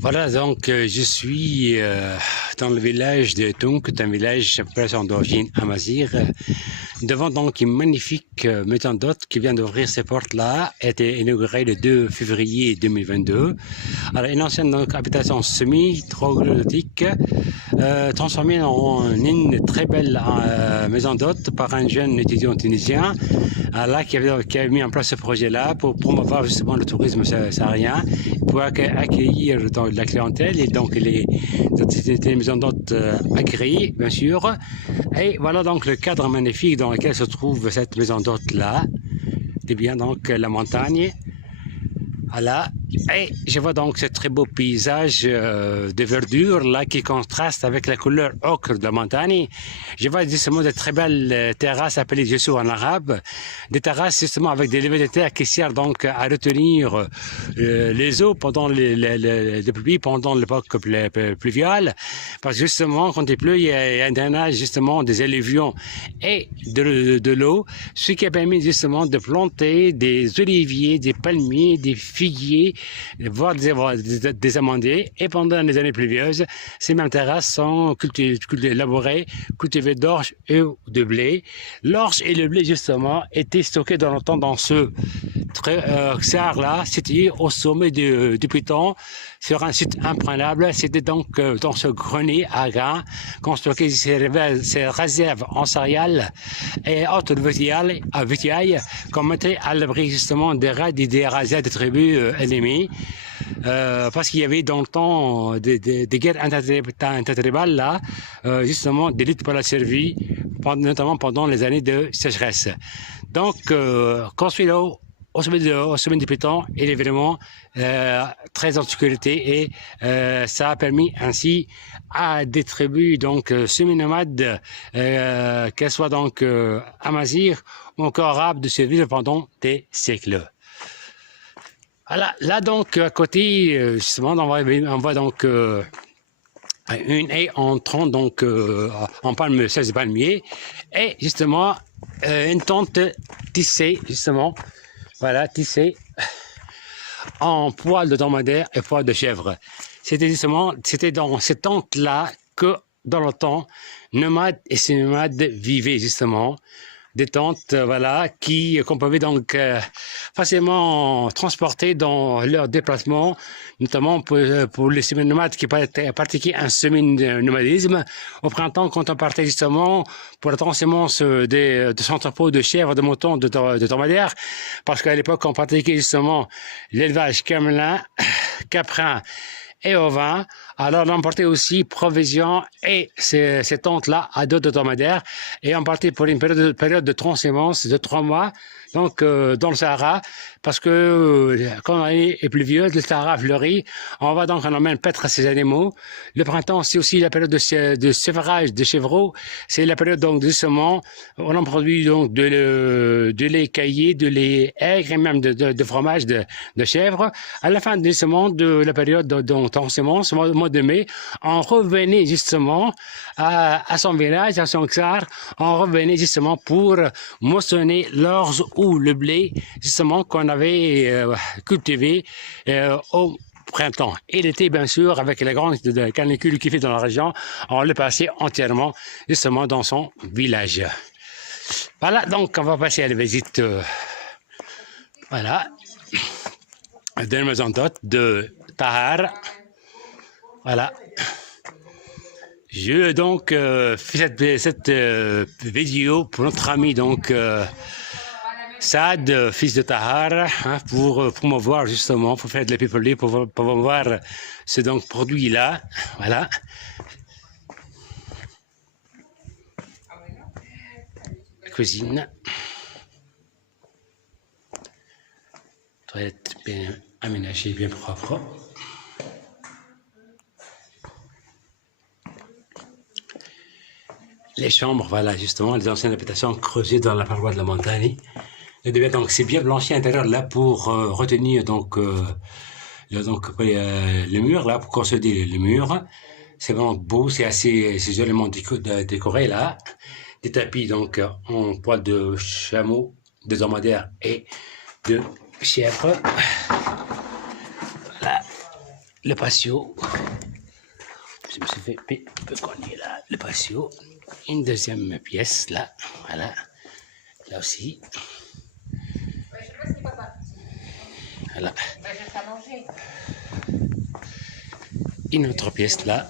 Voilà, donc je suis dans le village de Tounk, un village d'origine amazigh, devant donc une magnifique maison d'hôtes qui vient d'ouvrir ses portes là, a été inaugurée le 2 février 2022. Alors, une ancienne donc, habitation semi-troglodytique, transformée en une très belle maison d'hôtes par un jeune étudiant tunisien là, qui avait mis en place ce projet-là pour promouvoir justement le tourisme saharien, pour accueillir donc, la clientèle et donc les maisons d'hôtes agréées, bien sûr. Et voilà donc le cadre magnifique dans lequel se trouve cette maison d'hôtes-là. C'est bien donc la montagne. Voilà. Et je vois donc ce très beau paysage de verdure là qui contraste avec la couleur ocre de la montagne. Je vois justement de très belles terrasses appelées Djessou en arabe, des terrasses justement avec des levées de terre qui servent donc à retenir les eaux pendant les pluies, pendant l'époque pluviale, parce que justement quand il pleut il y a un drainage justement des alluvions et de l'eau, ce qui a permis justement de planter des oliviers, des palmiers, des figuiers, voire des amandiers. Et pendant les années pluvieuses, ces mêmes terrasses sont labourées, cultivées d'orge et de blé. L'orge et le blé, justement, étaient stockés dans le temps dans ce là situé au sommet du Piton, sur un site imprenable. C'était donc dans ce grenier à grains qu'on stockait ces réserves en céréales et autres vitiailles qu'on mettait à l'abri justement des raids et des razzias des tribus ennemies. Parce qu'il y avait dans le temps des guerres intertribales là, justement des luttes pour la survie, notamment pendant les années de sécheresse. Donc, construit là au sommet du Piton, il est vraiment très en sécurité et ça a permis ainsi à des tribus donc semi-nomades, qu'elles soient donc amazighes ou encore arabes, de survivre pendant des siècles. Voilà, là donc à côté, justement, on voit donc une haie entrant donc en palme 16 palmiers et justement une tente tissée justement. Voilà, tissé en poils de dromadaire et poils de chèvre. C'était dans cette tente-là que, dans le temps, nomades et semi-nomades vivaient justement. Des tentes, voilà, qu'on pouvait donc facilement transporter dans leur déplacement, notamment pour les semi-nomades qui pratiquaient un semi-nomadisme. Au printemps, quand on partait justement pour la transhumance de entrepôts de chèvres, de moutons, de dromadaires, parce qu'à l'époque, on pratiquait justement l'élevage camelin, caprin et ovin. Alors, on emportait aussi provisions et ces tentes-là à dos de dromadaires et on partait pour une période de transhumance de 3 mois, donc dans le Sahara, parce que quand l'année est pluvieuse, le Sahara fleurit, on emmène paître ces animaux. Le printemps, c'est aussi la période de sévrage des chevreaux, c'est la période donc justement, on en produit donc de lait caillé, de lait aigre et même de fromage de chèvre. À la fin justement de la période de transhumance, au mois de mai, on revenait justement à son village, à son xar, on revenait justement pour moissonner l'orge ou le blé, justement, qu'on avait cultivé au printemps. Et l'été, bien sûr, avec la grande canicule qui fait dans la région, on le passait entièrement, justement, dans son village. Voilà, donc, on va passer à la visite, voilà, de la maison d'hôtes de Tahar. Voilà. Je donc fais cette vidéo pour notre ami donc Saad, fils de Tahar, hein, pour promouvoir justement, pour faire de la people, pour promouvoir ce donc produit-là. Voilà. La cuisine. Toilette bien aménagée, bien propre. Les chambres, voilà, justement, les anciennes habitations creusées dans la paroi de la montagne. Donc, c'est bien blanchi à l'intérieur, là, pour retenir, donc, le mur, là, pour consolider le mur. C'est vraiment beau, c'est assez joliment décoré, là. Des tapis, donc, en poils de chameau, de dromadaire et de chèvre. Voilà. le patio. Je me suis fait un peu cogner là, le patio. Une deuxième pièce là, voilà. Là aussi. Voilà. Une autre pièce là.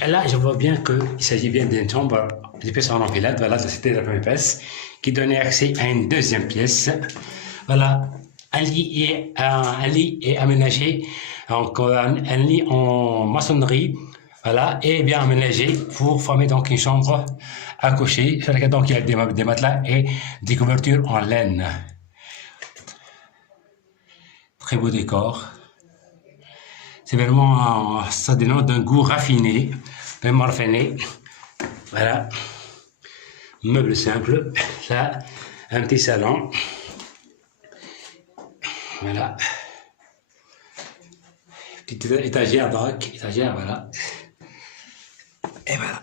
Et là, je vois bien qu'il s'agit bien d'une chambre, des pièces en enfilade. Voilà, c'était la première pièce qui donnait accès à une deuxième pièce. Voilà, un lit est aménagé, un lit en maçonnerie, voilà, et bien aménagé pour former donc une chambre à coucher, sur laquelle donc il y a des matelas et des couvertures en laine. Très beau décor. C'est vraiment, ça dénote d'un goût raffiné, vraiment raffiné. Voilà, meuble simple. Là, un petit salon. Voilà. Petite étagère, donc, étagère, voilà. Et voilà.